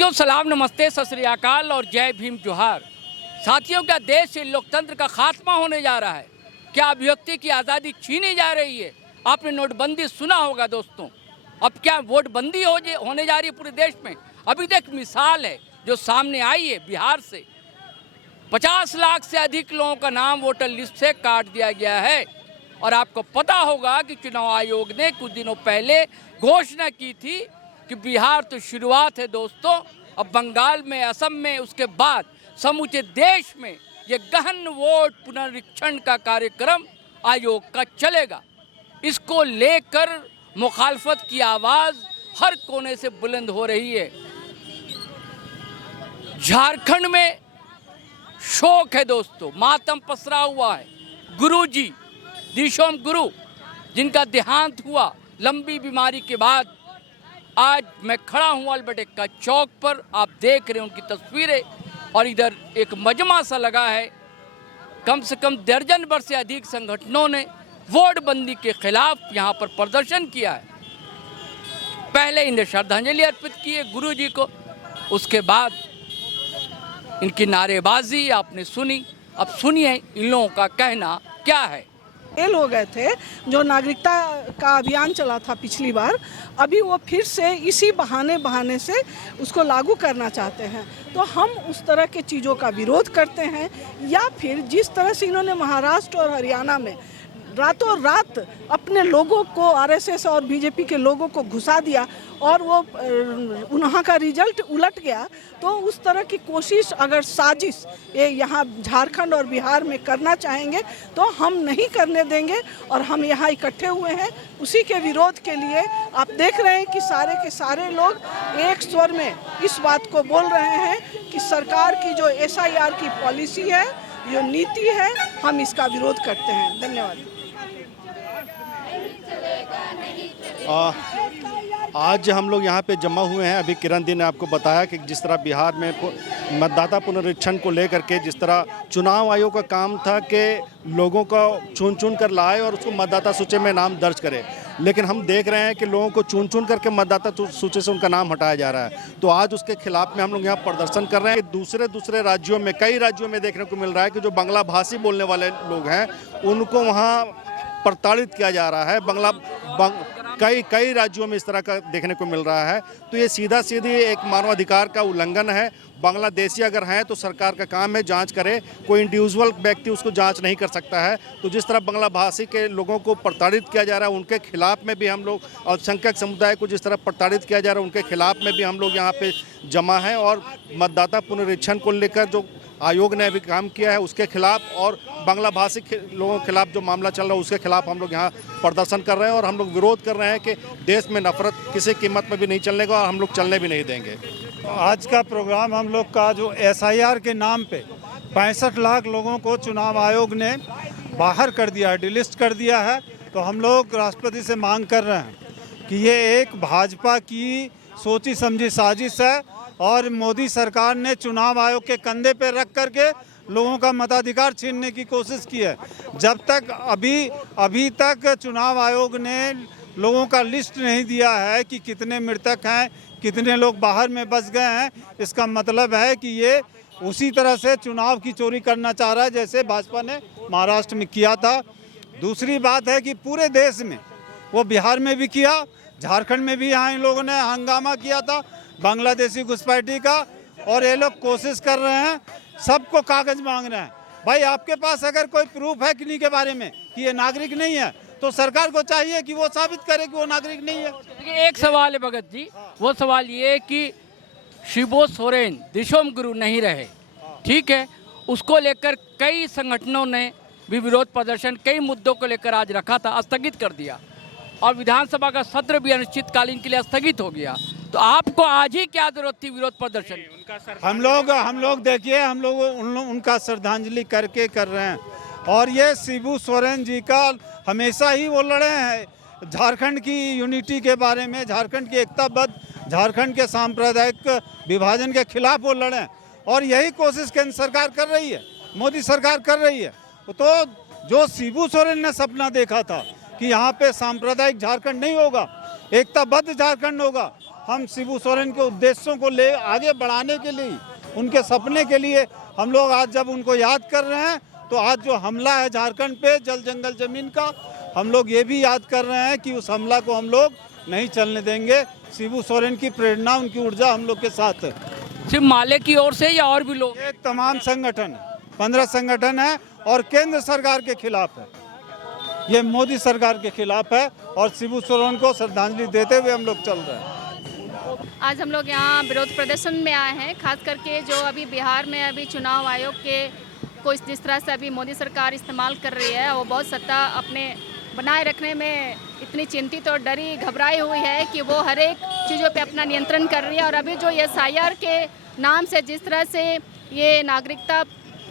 साथियों सलाम नमस्ते सत श्री अकाल और जय भीम जोहार। साथियों, क्या देश से लोकतंत्र का खात्मा होने जा रहा है? क्या अभिव्यक्ति की आज़ादी छीनी जा रही है? आपने नोटबंदी सुना होगा दोस्तों। अब क्या वोटबंदी होने जा रही है पूरे देश में? अभी तक मिसाल है जो सामने आई है बिहार से। 50 लाख से अधिक लोगों का नाम वोटर लिस्ट से काट दिया गया है। और आपको पता होगा कि चुनाव आयोग ने कुछ दिनों पहले घोषणा की थी कि बिहार तो शुरुआत है दोस्तों, अब बंगाल में, असम में, उसके बाद समूचे देश में ये गहन वोट पुनरीक्षण का कार्यक्रम आयोग का चलेगा। इसको लेकर मुखालफत की आवाज़ हर कोने से बुलंद हो रही है। झारखंड में शोक है दोस्तों, मातम पसरा हुआ है। गुरुजी दिशोम गुरु जिनका देहांत हुआ लंबी बीमारी के बाद, आज मैं खड़ा हूँ अल्बर्ट एक्का चौक पर। आप देख रहे हैं उनकी तस्वीरें और इधर एक मजमा सा लगा है। कम से कम दर्जन भर से अधिक संगठनों ने वोटबंदी के खिलाफ यहाँ पर प्रदर्शन किया है। पहले इन्हें श्रद्धांजलि अर्पित की है गुरु जी को, उसके बाद इनकी नारेबाजी आपने सुनी। अब सुनिए इन लोगों का कहना क्या है। फेल हो गए थे जो नागरिकता का अभियान चला था पिछली बार, अभी वो फिर से इसी बहाने से उसको लागू करना चाहते हैं। तो हम उस तरह के चीज़ों का विरोध करते हैं। या फिर जिस तरह से इन्होंने महाराष्ट्र और हरियाणा में रातों रात अपने लोगों को, आरएसएस और बीजेपी के लोगों को घुसा दिया और वो वहाँ का रिजल्ट उलट गया, तो उस तरह की कोशिश अगर साजिश ये यहाँ झारखंड और बिहार में करना चाहेंगे तो हम नहीं करने देंगे। और हम यहाँ इकट्ठे हुए हैं उसी के विरोध के लिए। आप देख रहे हैं कि सारे के सारे लोग एक स्वर में इस बात को बोल रहे हैं कि सरकार की जो SIR की पॉलिसी है, जो नीति है, हम इसका विरोध करते हैं। धन्यवाद। आज हम लोग यहाँ पे जमा हुए हैं। अभी किरण दी ने आपको बताया कि जिस तरह बिहार में मतदाता पुनरीक्षण को लेकर के जिस तरह चुनाव आयोग का काम था कि लोगों को चुन कर लाए और उसको मतदाता सूची में नाम दर्ज करे, लेकिन हम देख रहे हैं कि लोगों को चुन करके मतदाता सूची से उनका नाम हटाया जा रहा है। तो आज उसके खिलाफ में हम लोग यहाँ प्रदर्शन कर रहे हैं। दूसरे राज्यों में, कई राज्यों में देखने को मिल रहा है कि जो बांग्ला भाषी बोलने वाले लोग हैं उनको वहाँ प्रताड़ित किया जा रहा है। कई राज्यों में इस तरह का देखने को मिल रहा है। तो ये सीधी एक मानवाधिकार का उल्लंघन है। बांग्लादेशी अगर हैं तो सरकार का काम है जांच करे, कोई इंडिविजुअल व्यक्ति उसको जांच नहीं कर सकता है। तो जिस तरह बांग्ला भाषी के लोगों को प्रताड़ित किया जा रहा है, उनके खिलाफ में भी हम लोग, अल्पसंख्यक समुदाय को जिस तरह प्रताड़ित किया जा रहा है, उनके खिलाफ में भी हम लोग यहाँ पे जमा हैं। और मतदाता पुनरीक्षण को लेकर जो आयोग ने अभी काम किया है उसके खिलाफ और बांग्ला भाषी लोगों के खिलाफ जो मामला चल रहा है उसके खिलाफ हम लोग यहाँ प्रदर्शन कर रहे हैं। और हम लोग विरोध कर रहे हैं कि देश में नफरत किसी कीमत में भी नहीं चलने का और हम लोग चलने भी नहीं देंगे। आज का प्रोग्राम हम लोग का जो SIR के नाम पे 65 लाख लोगों को चुनाव आयोग ने बाहर कर दिया है, डिलिस्ट कर दिया है। तो हम लोग राष्ट्रपति से मांग कर रहे हैं कि ये एक भाजपा की सोची समझी साजिश है और मोदी सरकार ने चुनाव आयोग के कंधे पे रख करके लोगों का मताधिकार छीनने की कोशिश की है। जब तक अभी तक चुनाव आयोग ने लोगों का लिस्ट नहीं दिया है कि कितने मृतक हैं, कितने लोग बाहर में बस गए हैं, इसका मतलब है कि ये उसी तरह से चुनाव की चोरी करना चाह रहा है जैसे भाजपा ने महाराष्ट्र में किया था। दूसरी बात है कि पूरे देश में, वो बिहार में भी किया, झारखंड में भी यहाँ इन लोगों ने हंगामा किया था बांग्लादेशी घुसपैठी का। और ये लोग कोशिश कर रहे हैं, सबको कागज मांग रहे हैं। भाई आपके पास अगर कोई प्रूफ है किन्हीं के बारे में कि ये नागरिक नहीं है तो सरकार को चाहिए कि वो साबित करे कि वो नागरिक नहीं है। देखिए एक सवाल है भगत जी, वो सवाल ये कि शिबू सोरेन दिशोम गुरु नहीं रहे, ठीक है, उसको लेकर कई संगठनों ने भी विरोध प्रदर्शन कई मुद्दों को लेकर आज रखा था, स्थगित कर दिया और विधानसभा का सत्र भी अनिश्चितकालीन के लिए स्थगित हो गया। तो आपको आज ही क्या जरूरत थी विरोध प्रदर्शन? हम लोग देखिए, हम लोग उनका श्रद्धांजलि करके कर रहे हैं। और ये शिबू सोरेन जी का हमेशा ही वो लड़े हैं झारखंड की यूनिटी के बारे में, झारखंड की एकताबद्ध, झारखंड के सांप्रदायिक विभाजन के खिलाफ वो लड़े। और यही कोशिश केंद्र सरकार कर रही है, मोदी सरकार कर रही है। तो जो शिबू सोरेन ने सपना देखा था कि यहाँ पे सांप्रदायिक झारखंड नहीं होगा, एकताबद्ध झारखंड होगा, हम शिबू सोरेन के उद्देश्यों को ले आगे बढ़ाने के लिए, उनके सपने के लिए हम लोग आज जब उनको याद कर रहे हैं, तो आज जो हमला है झारखंड पे जल जंगल जमीन का, हम लोग ये भी याद कर रहे हैं कि उस हमला को हम लोग नहीं चलने देंगे। शिबू सोरेन की प्रेरणा, उनकी ऊर्जा हम लोग के साथ है। सिर्फ माले की ओर से या और भी लोग? ये तमाम संगठन है, 15 संगठन है और केंद्र सरकार के खिलाफ है, ये मोदी सरकार के खिलाफ है और शिबू सोरेन को श्रद्धांजलि देते हुए हम लोग चल रहे हैं। आज हम लोग यहाँ विरोध प्रदर्शन में आए हैं, खास करके जो अभी बिहार में अभी चुनाव आयोग के को जिस तरह से अभी मोदी सरकार इस्तेमाल कर रही है, वो बहुत सत्ता अपने बनाए रखने में इतनी चिंतित और डरी घबराई हुई है कि वो हर एक चीज़ों पे अपना नियंत्रण कर रही है। और अभी जो SIR के नाम से जिस तरह से ये नागरिकता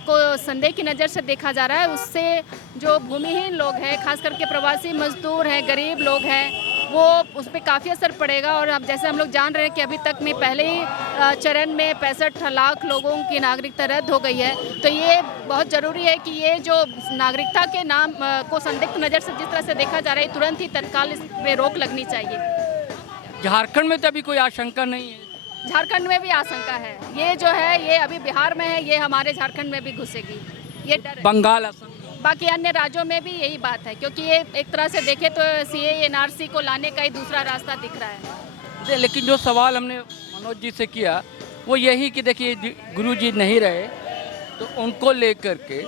को संदेह की नज़र से देखा जा रहा है, उससे जो भूमिहीन लोग हैं, खास करके प्रवासी मजदूर हैं, गरीब लोग हैं, वो उस पर काफ़ी असर पड़ेगा। और अब जैसे हम लोग जान रहे हैं कि अभी तक में पहले ही चरण में 65 लाख लोगों की नागरिकता रद्द हो गई है, तो ये बहुत ज़रूरी है कि ये जो नागरिकता के नाम को संदिग्ध नज़र से जिस तरह से देखा जा रहा है, तुरंत ही तत्काल इस पर रोक लगनी चाहिए। झारखंड में तो अभी कोई आशंका नहीं है? झारखंड में भी आशंका है, ये जो है ये अभी बिहार में है, ये हमारे झारखंड में भी घुसेगी, ये डर है। बंगाल, असम, बाकी अन्य राज्यों में भी यही बात है, क्योंकि ये एक तरह से देखें तो CAA NRC को लाने का ही दूसरा रास्ता दिख रहा है। लेकिन जो सवाल हमने मनोज जी से किया वो यही कि देखिए गुरु जी नहीं रहे, तो उनको लेकर के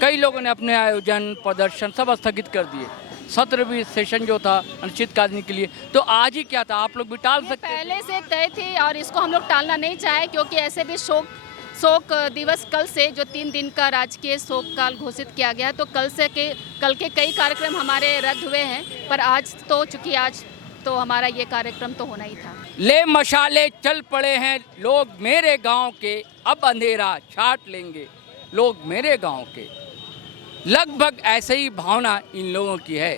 कई लोगों ने अपने आयोजन प्रदर्शन सब स्थगित कर दिए। सत्र भी सेशन जो था अनिश्चितकालीन के लिए, तो आज ही क्या था, आप लोग भी टाल सकते थे। पहले से तय थी और इसको हम लोग टालना नहीं चाहे, क्योंकि ऐसे भी शोक दिवस कल से जो 3 दिन का राजकीय शोक काल घोषित किया गया, तो कल के कई कार्यक्रम हमारे रद्द हुए हैं, पर आज तो चूंकि आज तो हमारा ये कार्यक्रम तो होना ही था। ले मशाले चल पड़े हैं लोग मेरे गांव के, अब अंधेरा छाट लेंगे लोग मेरे गांव के। लगभग ऐसे ही भावना इन लोगों की है।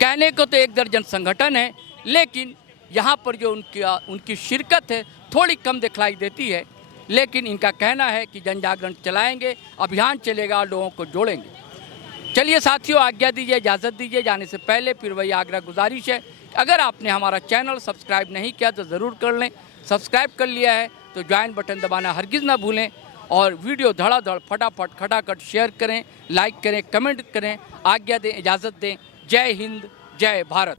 कहने को तो 1 दर्जन संगठन है, लेकिन यहाँ पर जो उनकी शिरकत है थोड़ी कम दिखलाई देती है। लेकिन इनका कहना है कि जन जागरण चलाएंगे, अभियान चलेगा, लोगों को जोड़ेंगे। चलिए साथियों, आज्ञा दीजिए, इजाज़त दीजिए। जाने से पहले फिर वही आग्रह गुजारिश है, अगर आपने हमारा चैनल सब्सक्राइब नहीं किया तो ज़रूर कर लें। सब्सक्राइब कर लिया है तो ज्वाइन बटन दबाना हरगिज़ ना भूलें, और वीडियो धड़ाधड़ फटाफट खटाखट शेयर करें, लाइक करें, कमेंट करें। आज्ञा दें, इजाज़त दें। जय हिंद, जय भारत।